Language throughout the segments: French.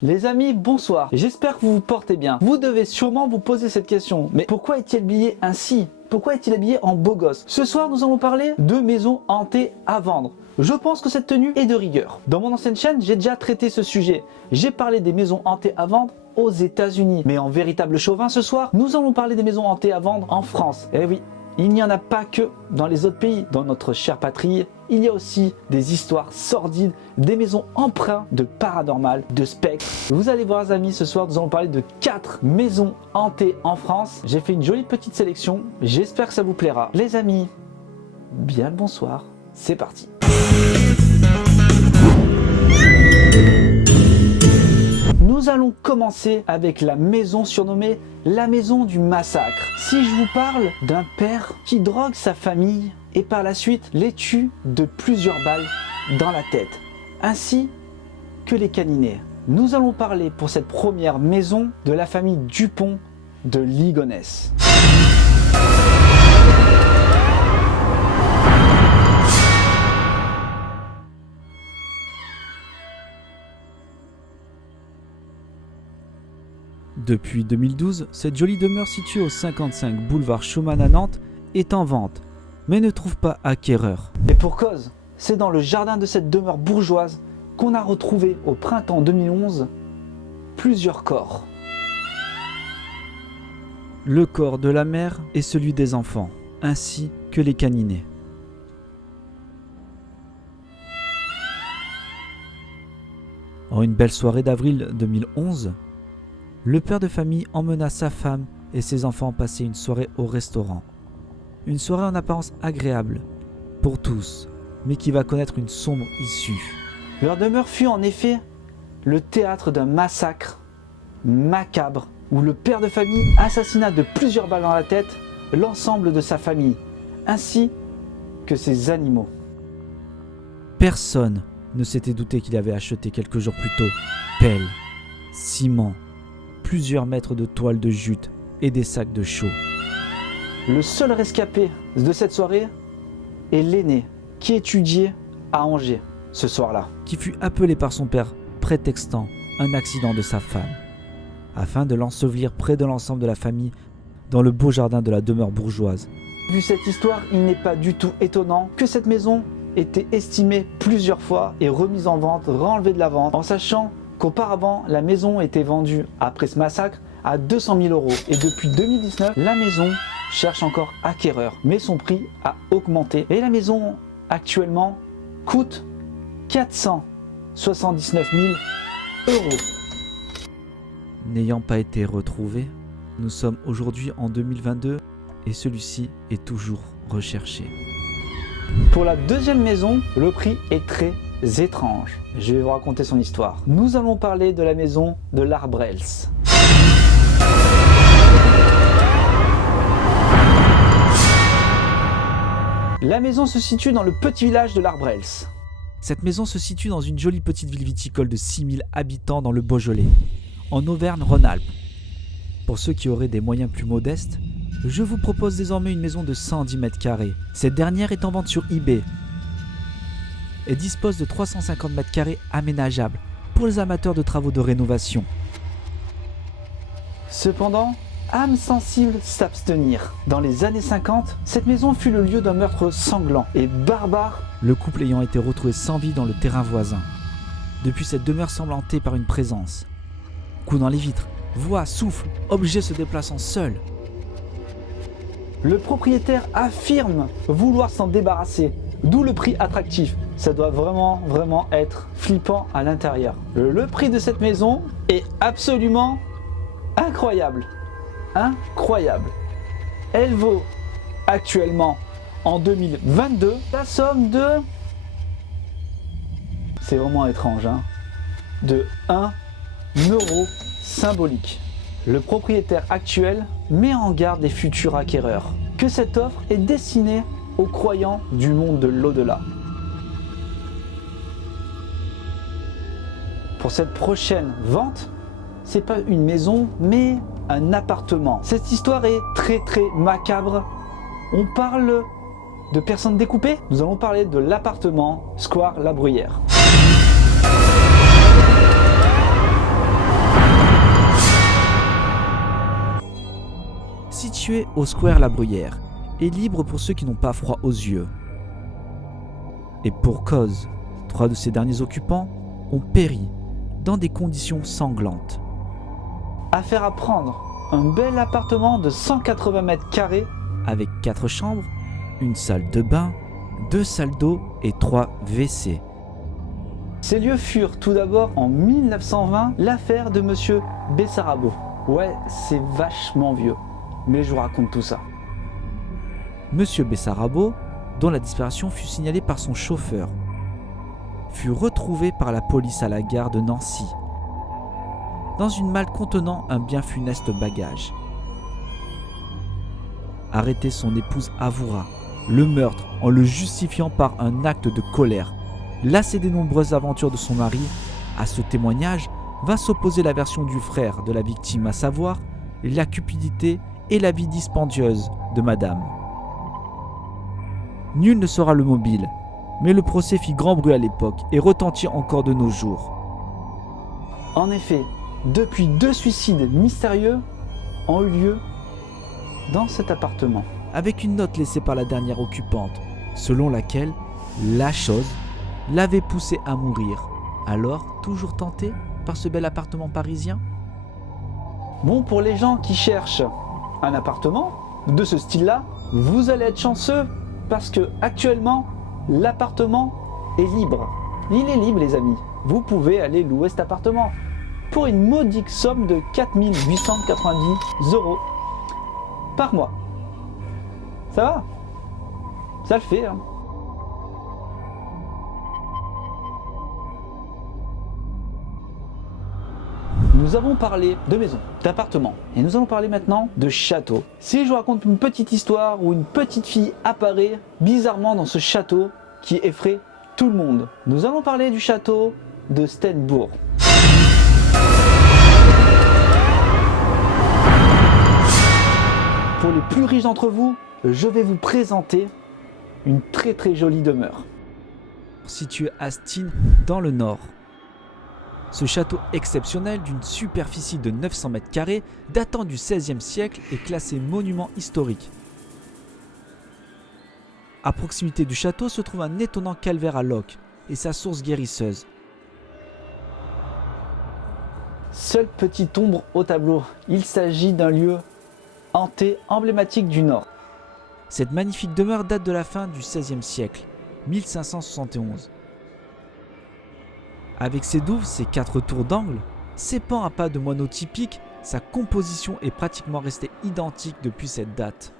Les amis, bonsoir. J'espère que vous vous portez bien. Vous devez sûrement vous poser cette question. Mais pourquoi est-il habillé ainsi? Pourquoi est-il habillé en beau gosse? Ce soir, nous allons parler de maisons hantées à vendre. Je pense que cette tenue est de rigueur. Dans mon ancienne chaîne, j'ai déjà traité ce sujet. J'ai parlé des maisons hantées à vendre aux États-Unis. Mais en véritable chauvin, ce soir, nous allons parler des maisons hantées à vendre en France. Eh oui, il n'y en a pas que dans les autres pays. Dans notre chère patrie, il y a aussi des histoires sordides, des maisons empreintes de paranormal, de spectres. Vous allez voir les amis, ce soir nous allons parler de 4 maisons hantées en France. J'ai fait une jolie petite sélection, j'espère que ça vous plaira. Les amis, bien le bonsoir, c'est parti. Nous allons commencer avec la maison surnommée la maison du massacre. Si je vous parle d'un père qui drogue sa famille et par la suite les tue de plusieurs balles dans la tête, ainsi que les caninets. Nous allons parler pour cette première maison de la famille Dupont de Ligonnès. Depuis 2012, cette jolie demeure située au 55 boulevard Schumann à Nantes est en vente, mais ne trouve pas acquéreur. Et pour cause, c'est dans le jardin de cette demeure bourgeoise qu'on a retrouvé au printemps 2011 plusieurs corps. Le corps de la mère et celui des enfants, ainsi que les caninets. En une belle soirée d'avril 2011, le père de famille emmena sa femme et ses enfants passer une soirée au restaurant. Une soirée en apparence agréable pour tous, mais qui va connaître une sombre issue. Leur demeure fut en effet le théâtre d'un massacre macabre où le père de famille assassina de plusieurs balles dans la tête l'ensemble de sa famille, ainsi que ses animaux. Personne ne s'était douté qu'il avait acheté quelques jours plus tôt pelle, ciment, plusieurs mètres de toile de jute et des sacs de chaux. Le seul rescapé de cette soirée est l'aîné qui étudiait à Angers ce soir-là. Qui fut appelé par son père prétextant un accident de sa femme, afin de l'ensevelir près de l'ensemble de la famille dans le beau jardin de la demeure bourgeoise. Vu cette histoire, il n'est pas du tout étonnant que cette maison ait été estimée plusieurs fois et remise en vente, renlevée de la vente, en sachant qu'auparavant, la maison était vendue après ce massacre à 200 000 €. Et depuis 2019, la maison cherche encore acquéreur, mais son prix a augmenté. Et la maison, actuellement, coûte 479 000 €. N'ayant pas été retrouvé, nous sommes aujourd'hui en 2022 et celui-ci est toujours recherché. Pour la deuxième maison, le prix est très étrange. Je vais vous raconter son histoire. Nous allons parler de la maison de l'Arbrels. La maison se situe dans le petit village de l'Arbrels. Cette maison se situe dans une jolie petite ville viticole de 6000 habitants dans le Beaujolais, en Auvergne-Rhône-Alpes. Pour ceux qui auraient des moyens plus modestes, je vous propose désormais une maison de 110 mètres carrés. Cette dernière est en vente sur eBay et dispose de 350 mètres carrés aménageables pour les amateurs de travaux de rénovation. Cependant, âme sensible s'abstenir. Dans les années 50, cette maison fut le lieu d'un meurtre sanglant et barbare. Le couple ayant été retrouvé sans vie dans le terrain voisin. Depuis, cette demeure semble hantée par une présence. Coups dans les vitres, voix, souffle, objets se déplaçant seuls. Le propriétaire affirme vouloir s'en débarrasser, d'où le prix attractif. Ça doit vraiment être flippant à l'intérieur. Le prix de cette maison est absolument incroyable. Incroyable. Elle vaut actuellement en 2022 la somme de... C'est vraiment étrange, de 1 euro symbolique. Le propriétaire actuel met en garde les futurs acquéreurs que cette offre est destinée aux croyants du monde de l'au-delà. Pour cette prochaine vente, c'est pas une maison, mais un appartement. Cette histoire est très macabre. On parle de personnes découpées. Nous allons parler de l'appartement Square La Bruyère. situé au Square La Bruyère et libre pour ceux qui n'ont pas froid aux yeux. Et pour cause, 3 de ses derniers occupants ont péri dans des conditions sanglantes. Affaire à prendre, un bel appartement de 180 mètres carrés Avec 4 chambres, une salle de bain, 2 salles d'eau et 3 WC. Ces lieux furent tout d'abord en 1920 l'affaire de monsieur Bessarabo. Ouais, c'est vachement vieux, mais je vous raconte tout ça. Monsieur Bessarabo, dont la disparition fut signalée par son chauffeur, fut retrouvé par la police à la gare de Nancy, dans une malle contenant un bien funeste bagage. Arrêté, son épouse avouera le meurtre en le justifiant par un acte de colère. Lassé des nombreuses aventures de son mari, à ce témoignage va s'opposer la version du frère de la victime, à savoir la cupidité et la vie dispendieuse de madame. Nul ne sera le mobile, mais le procès fit grand bruit à l'époque et retentit encore de nos jours. En effet, depuis 2 suicides mystérieux ont eu lieu dans cet appartement. Avec une note laissée par la dernière occupante, selon laquelle la chose l'avait poussé à mourir. Alors, toujours tenté par ce bel appartement parisien? Bon, pour les gens qui cherchent un appartement de ce style-là, vous allez être chanceux parce que actuellement, l'appartement est libre. Il est libre, les amis. Vous pouvez aller louer cet appartement pour une modique somme de 4 890 € par mois. Ça va? Ça le fait, hein. Nous avons parlé de maisons, d'appartements, et nous allons parler maintenant de châteaux. Si je vous raconte une petite histoire où une petite fille apparaît bizarrement dans ce château qui effraie tout le monde, nous allons parler du château de Stenbourg. Pour les plus riches d'entre vous, je vais vous présenter une très jolie demeure. Situé à Steen, dans le nord. Ce château exceptionnel d'une superficie de 900 mètres carrés datant du XVIe siècle est classé monument historique. À proximité du château se trouve un étonnant calvaire à Locke et sa source guérisseuse. Seule petite ombre au tableau, il s'agit d'un lieu hanté emblématique du Nord. Cette magnifique demeure date de la fin du XVIe siècle, 1571. Avec ses douves, ses 4 tours d'angle, ses pans à pas de moineau typiques, sa composition est pratiquement restée identique depuis cette date.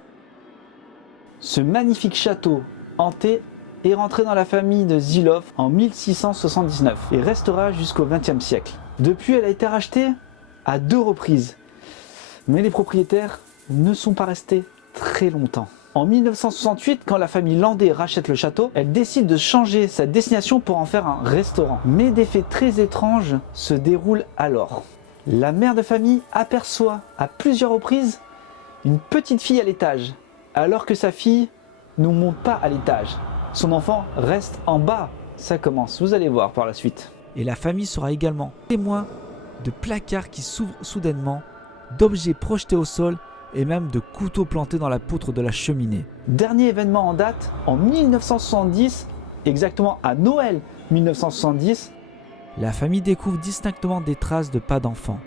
Ce magnifique château hanté est rentré dans la famille de Zilov en 1679 et restera jusqu'au XXe siècle. Depuis, elle a été rachetée à 2 reprises, mais les propriétaires ne sont pas restés très longtemps. En 1968, quand la famille Landais rachète le château, elle décide de changer sa destination pour en faire un restaurant. Mais des faits très étranges se déroulent alors. La mère de famille aperçoit à plusieurs reprises une petite fille à l'étage, alors que sa fille ne monte pas à l'étage. Son enfant reste en bas. Ça commence, vous allez voir par la suite. Et la famille sera également témoin de placards qui s'ouvrent soudainement, d'objets projetés au sol et même de couteaux plantés dans la poutre de la cheminée. Dernier événement en date, en 1970, exactement à Noël 1970, la famille découvre distinctement des traces de pas d'enfants,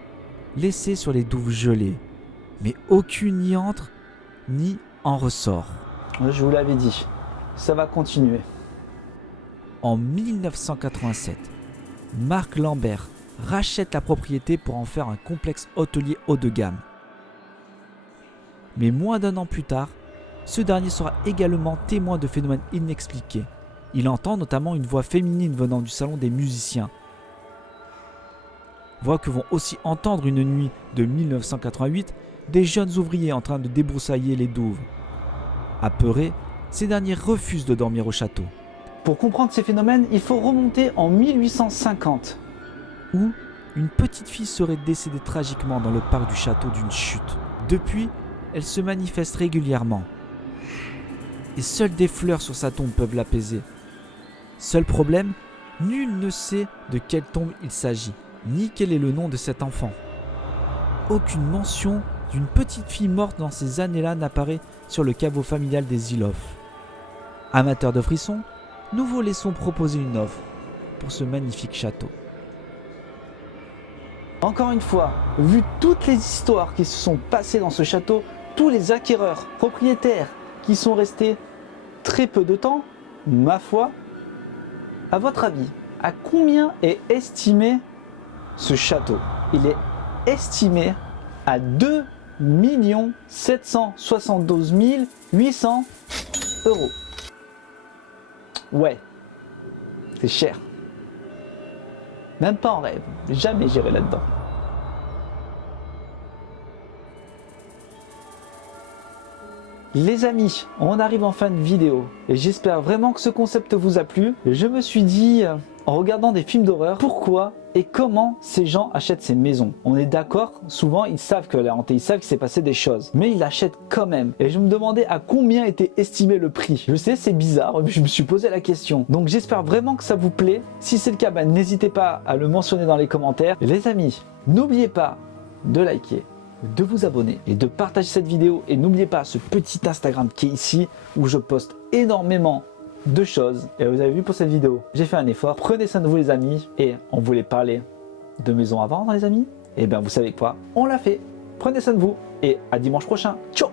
laissées sur les douves gelées, mais aucune n'y entre ni en ressort. Je vous l'avais dit, ça va continuer. En 1987, Marc Lambert rachète la propriété pour en faire un complexe hôtelier haut de gamme. Mais moins d'1 an plus tard, ce dernier sera également témoin de phénomènes inexpliqués. Il entend notamment une voix féminine venant du salon des musiciens. Voix que vont aussi entendre une nuit de 1988 des jeunes ouvriers en train de débroussailler les douves. Apeurés, ces derniers refusent de dormir au château. Pour comprendre ces phénomènes, il faut remonter en 1850. Où une petite fille serait décédée tragiquement dans le parc du château d'une chute. Depuis, elle se manifeste régulièrement. Et seules des fleurs sur sa tombe peuvent l'apaiser. Seul problème, nul ne sait de quelle tombe il s'agit, ni quel est le nom de cet enfant. Aucune mention d'une petite fille morte dans ces années-là n'apparaît sur le caveau familial des Ilof. Amateurs de frissons, nous vous laissons proposer une offre pour ce magnifique château. Encore une fois, vu toutes les histoires qui se sont passées dans ce château, tous les acquéreurs, propriétaires qui sont restés très peu de temps, ma foi, à votre avis, à combien est estimé ce château? Il est estimé à 2 772 800 euros. Ouais, c'est cher. Même pas en rêve, jamais j'irai là-dedans. Les amis, on arrive en fin de vidéo et j'espère vraiment que ce concept vous a plu. Je me suis dit, en regardant des films d'horreur, pourquoi et comment ces gens achètent ces maisons. On est d'accord, souvent ils savent qu'elle est hantée, ils savent qu'il s'est passé des choses, mais ils l'achètent quand même. Et je me demandais à combien était estimé le prix. Je sais, c'est bizarre, mais je me suis posé la question. Donc j'espère vraiment que ça vous plaît. Si c'est le cas, n'hésitez pas à le mentionner dans les commentaires. Et les amis, n'oubliez pas de liker, de vous abonner et de partager cette vidéo. Et n'oubliez pas ce petit Instagram qui est ici où je poste énormément de choses. Et vous avez vu pour cette vidéo, j'ai fait un effort. Prenez soin de vous les amis. Et on voulait parler de maisons à vendre les amis. Et bien vous savez quoi, on l'a fait. Prenez soin de vous et à dimanche prochain. Ciao.